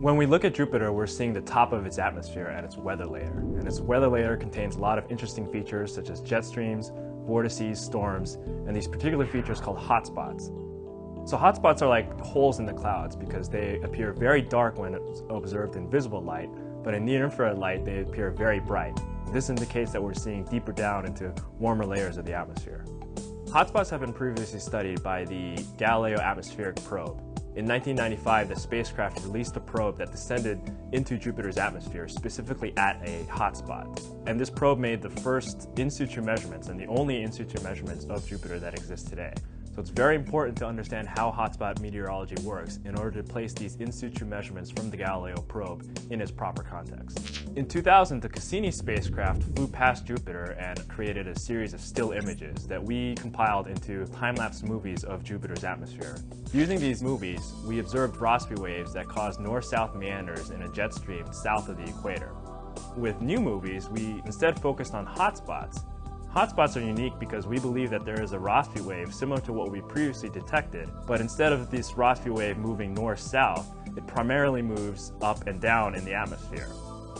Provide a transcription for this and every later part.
When we look at Jupiter, we're seeing the top of its atmosphere and its weather layer. And its weather layer contains a lot of interesting features such as jet streams, vortices, storms, and these particular features called hotspots. So hotspots are like holes in the clouds because they appear very dark when observed in visible light, but in near-infrared light they appear very bright. This indicates that we're seeing deeper down into warmer layers of the atmosphere. Hotspots have been previously studied by the Galileo atmospheric probe. In 1995, the spacecraft released a probe that descended into Jupiter's atmosphere, specifically at a hotspot. And this probe made the first in-situ measurements and the only in-situ measurements of Jupiter that exist today. So it's very important to understand how hotspot meteorology works in order to place these in-situ measurements from the Galileo probe in its proper context. In 2000, the Cassini spacecraft flew past Jupiter and created a series of still images that we compiled into time-lapse movies of Jupiter's atmosphere. Using these movies, we observed Rossby waves that caused north-south meanders in a jet stream south of the equator. With new movies, we instead focused on hotspots. Hotspots are unique because we believe that there is a Rossby wave similar to what we previously detected, but instead of this Rossby wave moving north-south, it primarily moves up and down in the atmosphere.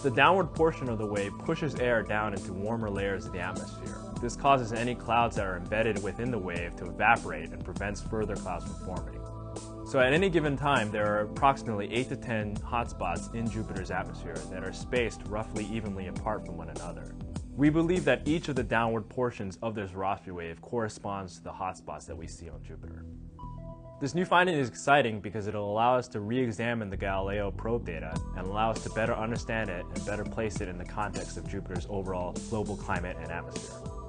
The downward portion of the wave pushes air down into warmer layers of the atmosphere. This causes any clouds that are embedded within the wave to evaporate and prevents further clouds from forming. So at any given time, there are approximately 8 to 10 hotspots in Jupiter's atmosphere that are spaced roughly evenly apart from one another. We believe that each of the downward portions of this Rossby wave corresponds to the hotspots that we see on Jupiter. This new finding is exciting because it'll allow us to re-examine the Galileo probe data and allow us to better understand it and better place it in the context of Jupiter's overall global climate and atmosphere.